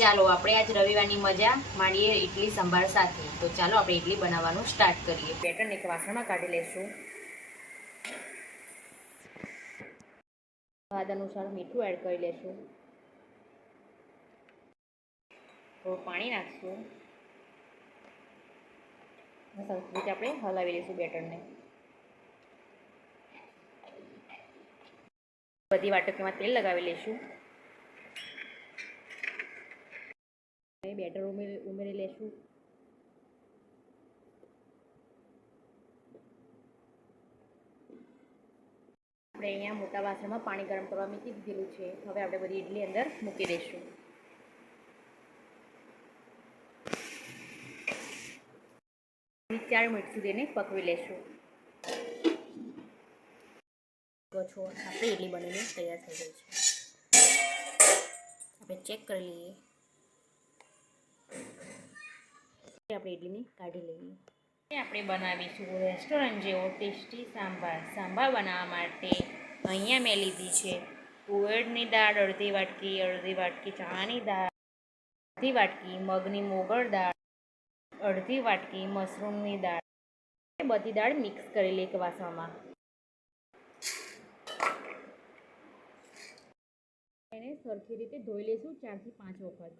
ચાલો આપણે આજ રવિવારની મજા માંડીએ ઇડલી સંભાર સાથે। તો ચાલો આપણે ઇડલી બનાવવાનું સ્ટાર્ટ કરીએ। બેટરને એક વાસણમાં કાઢી લેશું। સ્વાદ અનુસાર મીઠું એડ કરી લેશું। થોડું પાણી નાખશું। સરસ રીતે આપણે હલાવી લઈશું બેટરને। બધી વાટકીમાં તેલ લગાવી લઈશું। બેટર ઉમેરી લેશું। આપણે અહીંયા મોટા વાસણમાં પાણી ગરમ કરવા મૂકી દીધેલું છે। હવે આપણે બધી ઇડલી અંદર મૂકી દઈશું। 4 મિનિટ સુધી એને પકવી લેશું। તો છો આપણી ઇડલી બનીને તૈયાર થઈ ગઈ છે। આપણે ચેક કરી લઈએ। આપણે ઇડલીને કાઢી લઈએ। આપણે બનાવીશું રેસ્ટોરન્ટ જેવો ટેસ્ટી સાંભાર। સાંભાર બનાવવા માટે અહીંયા મેં લીધી છે તુવેરની દાળ અડધી વાટકી, અડધી વાટકી ચણાની દાળ, અડધી વાટકી મગની મોગર દાળ, અડધી વાટકી મશરૂમની દાળ। બધી દાળ મિક્સ કરી લઈએ એક વાસણમાં। એને સરખી રીતે ધોઈ લઈશું 4 થી 5 વખત।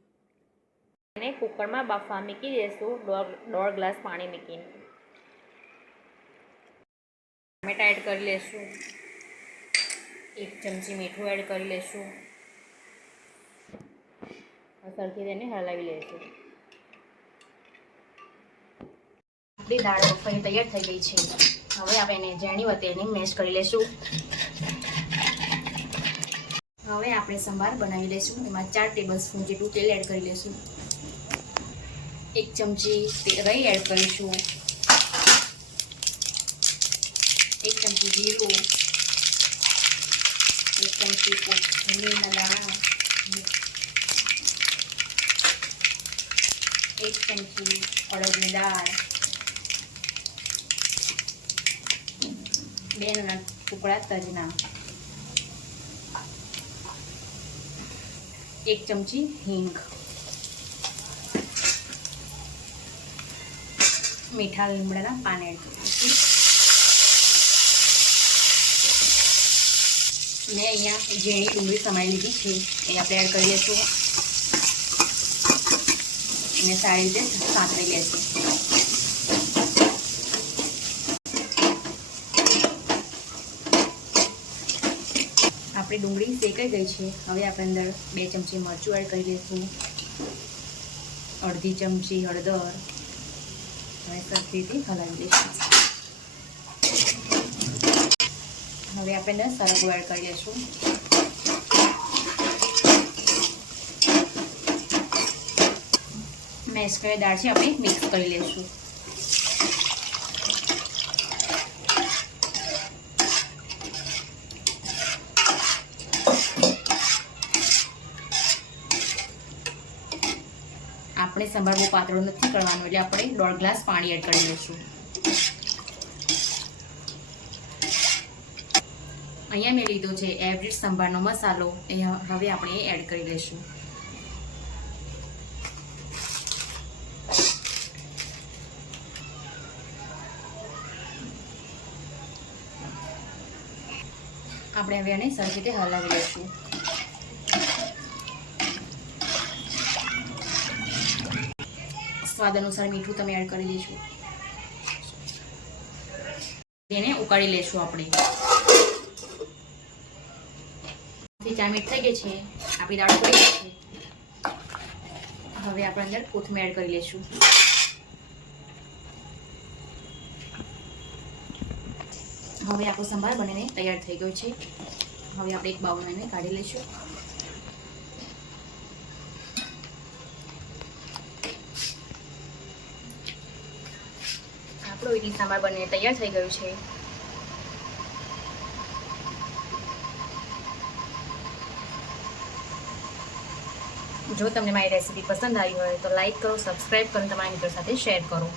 એને કુકરમાં બાફવા મૂકી દઈશું 1.5 ગ્લાસ પાણી મૂકીને। ટમેટા એડ કરી લઈશું। 1 ચમચી મીઠું એડ કરી લઈશું। સરખી તેને હલાવી લઈશું। આપણી દાળ બફાઈને તૈયાર થઈ ગઈ છે। હવે આપણે એને ઝીણી વતે એને મેશ કરી લઈશું। હવે આપણે સંભાર બનાવી લઈશું। એમાં 4 ટેબલસ્પૂન જેટલું તેલ એડ કરી લઈશું। 1 ચમચી રાઈ એડ કરીશું। 1 ચમચી જીરું, 1 ચમચી લીમડા દાણા, 1 ચમચી અડદની દાળ, 2 નાના ટુકડા તજના, 1 ચમચી હિંગ, મીઠા લીમડાના પાન એડ કરીશું। મેં અહીંયા ઝીણી ડુંગળી સમારી લીધી છે એ આપણે એડ કરી લઈશું। એને સારી રીતે સાંતળી લઈશું। આપણી ડુંગળી શેકાઈ ગઈ છે। હવે આપણે અંદર 2 ચમચી મરચું એડ કરી લઈશું, અડધી ચમચી હળદર, હવે સરખી રીતે હલાવી લઈશું। હવે આપણે અંદર સરગવો એડ કરી લઈશું। મેશ કરેલી દાળ છે આપણે મિક્સ કરી લઈશું। આપણે સંભાર બહુ પાતળો નથી કરવાનો એટલે આપણે 1.5 ગ્લાસ પાણી એડ કરી લઈશું। અહીંયા મેં લીધો છે એવરેજ સંભારનો મસાલો, એ હવે આપણે એડ કરી લઈશું। આપણે હવે એને સરખી રીતે હલાવી લઈશું। સ્વાદ અનુસાર મીઠું તમે એડ કરી લેજો। તેને ઉકાળી લેશું આપણે। 4 મિનિટ થઈ ગઈ છે। આપણી દાળ ઉકળી ગઈ છે। હવે આપણે અંદર કોથમીર એડ કરી લેશું। હવે આપણો સંભાર બનીને તૈયાર થઈ ગયો છે। હવે આપણે એક બાઉલમાં એને કાઢી લઈશું। આપણો ઇડલી સંભાર બનીને તૈયાર થઈ ગયું છે। જો તમને મારી રેસીપી પસંદ આવી હોય તો લાઈક કરો, સબસ્ક્રાઈબ કરો, તમારા મિત્રો સાથે શેર કરો।